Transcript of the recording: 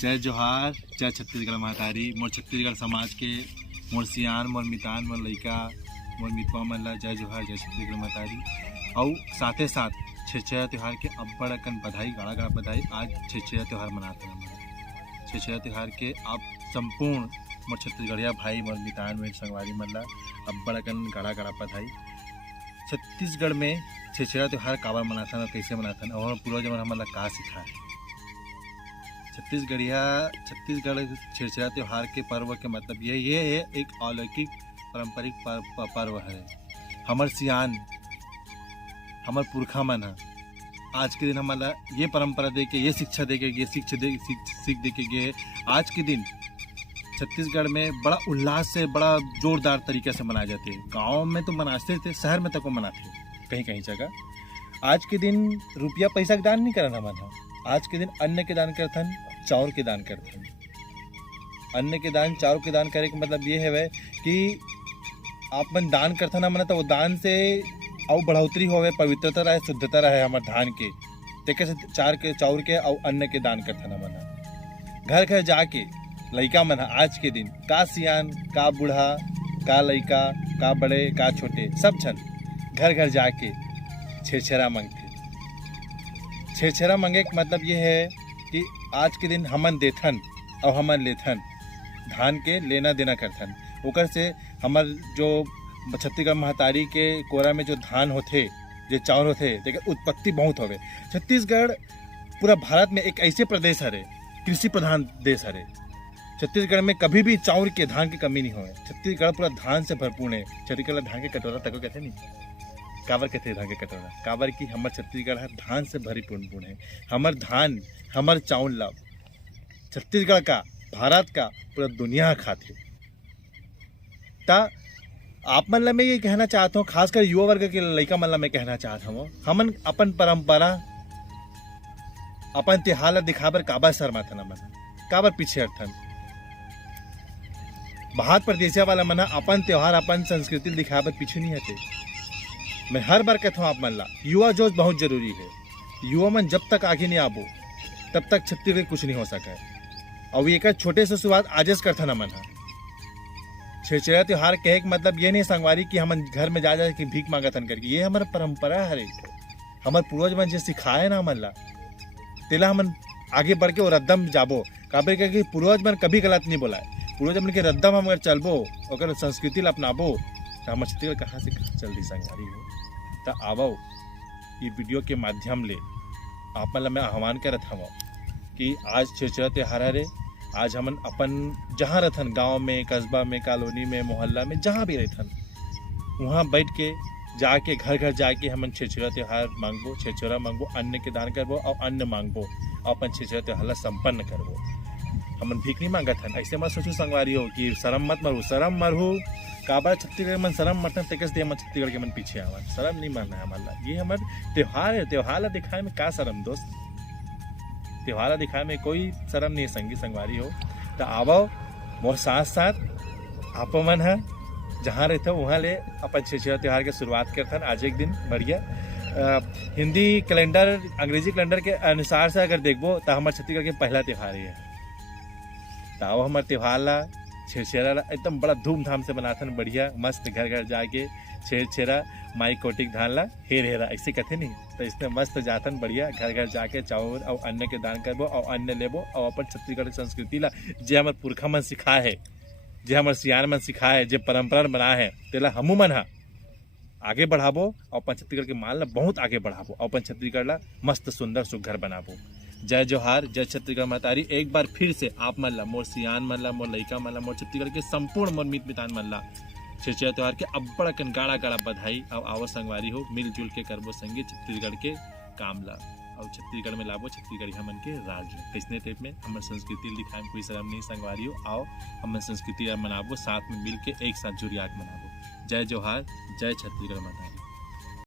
जय जोहार, जय छत्तीसगढ़ महतारी। मोर छत्तीसगढ़ समाज के मोर सियान, मोर मितान, मोर लइका, मोर मितवा मन ला जय जोहार, जय छत्तीसगढ़ महतारी। और साथे साथ छेरछेरा त्यौहार के अब्बड़ अकन बधाई, गाड़ा गाड़ा बधाई। आज छेरछेरा त्यौहार मनाते हैं। छेरछेरा त्यौहार के आप संपूर्ण मोर छत्तीसगढ़िया भाई, मोर मितान, मोर संगवारी मन ला अब्बड़ अकन गाड़ा गाड़ा बधाई। छत्तीसगढ़ में छेरछेरा त्यौहार काबर मनाथन और कैसे मनाथन और पूर्वज मन हमन ला का सिखाए। छत्तीसगढ़ छेरछेरा त्यौहार के पर्व के मतलब ये एक अलौकिक पारंपरिक पर्व है। हमर सियान, हमर पुरखा मन है आज के दिन हमारा ये परंपरा दे के, ये शिक्षा दे के, ये सीख दे के गए। आज के दिन छत्तीसगढ़ में बड़ा उल्लास से, बड़ा जोरदार तरीके से मनाए जाते हैं। गाँव में तो मनाते थे, शहर में तक को मनाते कहीं कहीं जगह। आज के दिन रुपया पैसा के दान नहीं करना हमारा। आज के दिन अन्न के दान करथन, चाउर के दान करथन। अन्न के दान, चाउर के दान करे के मतलब ये है कि आप मन दान करथन हमन तो वो दान से और बढ़ोतरी होवे, पवित्रता रहे, शुद्धता रहे हमारे धान के। तेके से चाउर के और अन्न के दान करथन हमन। घर घर जाके लइका मन आज के दिन का सियान, का बूढ़ा, का लइका, का बड़े, का छोटे, सब जन घर घर जाके छेरछेरा मांगते। छेरछेरा मांगे का मतलब ये है कि आज के दिन हमन देथन और हमन लेथन, धान के लेना देना करथन। ओकर से हमर जो छत्तीसगढ़ महतारी के कोरा में जो धान होते, जो चाउर होते, देखिए उत्पत्ति बहुत होवे। छत्तीसगढ़ पूरा भारत में एक ऐसे प्रदेश हरे, कृषि प्रधान देश हरे। छत्तीसगढ़ में कभी भी चाउर के, धान की कमी नहीं होवे। छत्तीसगढ़ पूरा धान से भरपूर है। छत्तीसगढ़ धान के कटोरा तक कहते नहीं, काबर कहते धान के कटोरा, काबर की हमर छत्तीसगढ़ धान से भरपूर है। हमर धान, हमर चाउर ला छत्तीसगढ़ का, भारत का, पूरा दुनिया खाते। ता आप मन ला मैं ये कहना चाहता हूँ, खासकर युवा वर्ग के लड़का मन ला मैं कहना चाहता हूँ, हमन अपन परंपरा, अपन त्योहार ला दिखाबर काबर शर्माथन, हमन काबर पीछे हटथन। बाहर प्रदेशिया वाला मन अपन त्योहार, अपन संस्कृति दिखाबर पीछे नहीं हटे। मैं हर बार कहता हूँ आप मन ला, युवा जोश बहुत जरूरी है। युवा मन जब तक आगे नहीं आबो तब तक छत्तीसगढ़ कुछ नहीं हो सका है। और एक छोटे से शुरुआत आजस करथन हमन। छेरछेरा त्योहार कहे के मतलब ये नहीं संगवारी कि हम घर में जा के भीख मांगथन करके। ये हमारा परंपरा है, हमारे पूर्वज मन जो सिखाए ना हमन ला, तेला हमन आगे बढ़ के और रद्दम जाबो। काबर कि पूर्वज मन कभी गलत नहीं बोलाए। पूर्वज मन के रद्दम हम अगर चलबो, अगर संस्कृति ला अपनाबो, तो हमारे छत्तीसगढ़ कहाँ से कहाँ चल रही संगवारी हो। तो आवो ये वीडियो के माध्यम ले आप मन ला मैं आह्वान करत हूँ कि आज छेरछेरा त्योहार है। आज हमन अपन जहाँ रहथन, गांव में, कस्बा में, कॉलोनी में, मोहल्ला में, जहाँ भी रहथन, वहाँ बैठ के जाके घर घर जाके हमन छेरछेरा त्योहार मांगबो, छेरछेरा मांगबो, अन्न के दान करबो और अन्न मांगबो और अपन छेरछेरा त्योहार ला संपन्न करबो। हमन भीख नहीं मांगत हन। ऐसे मत सोचो संगवारी हो कि शरम मत मरहू, शरम मरहू काबर छत्तीसगढ़ मन शरम मरतन, तेकस दे छत्तीसगढ़ के मन पीछे आवन। शरम नहीं मरना है हमारा, ये हमार त्योहार है। त्योहार ला दिखाए में का शरम दोस्त, त्योहार दिखाए में कोई शर्म नहीं है। संगी संगवारी हो तो आवो मोर साथ साथ आप मन है जहाँ रहते वहाँ ले अपन छेरछेरा त्योहार के शुरुआत करथन। आज एक दिन बढ़िया हिंदी कैलेंडर, अंग्रेजी कैलेंडर के अनुसार से अगर देखबो तो हमारे छत्तीसगढ़ के पहला त्यौहार है। तो आओ हमारे त्यौहार ला, छेरछेरा ला एकदम बड़ा धूमधाम से बनाथन। बढ़िया मस्त घर घर जाके छेरछेरा माई कोटिक धान ला हेर हेरा ऐसे कहते नहीं, तो इसमें मस्त जाथन। बढ़िया घर घर जाके चाउर और अन्न के दान करबो और अन्न लेबो और अपन छत्तीसगढ़ संस्कृति ला जे हमारे पुरखा मन सिखाए है, जे हमारे सियान मन सिखाए है, जे परंपरा बनाए है, तेला हमू मन हा आगे बढ़ाबो और अपन छत्तीसगढ़ के माल ला बहुत आगे बढ़ाबो और अपन छत्तीसगढ़ ला मस्त सुंदर सुघर बनाबो। जय जोहार, जय छत्तीसगढ़ महतारी। एक बार फिर से आप मन ला, मोर सियान मन ला, मोर लइका मन ला, मोर छत्तीसगढ़ के संपूर्ण मोर मित मितान मन ला छेरछेरा त्योहार के अब्बड़ अकन गाड़ा गाड़ा बधाई। और आवो संगवारी हो, मिलजुल के करबो संगे छत्तीसगढ़ के काम ला और छत्तीसगढ़ में लाबो छत्तीसगढ़िया मन के राज ला। कैसने टाइप में हमारे संस्कृति दिखाए में कोई शर्म नहीं संगवारी हो। आओ हमारे संस्कृति मनाबो, साथ में मिल के एक साथ जुड़िया के मनाबो। जय जोहार, जय छत्तीसगढ़ महतारी।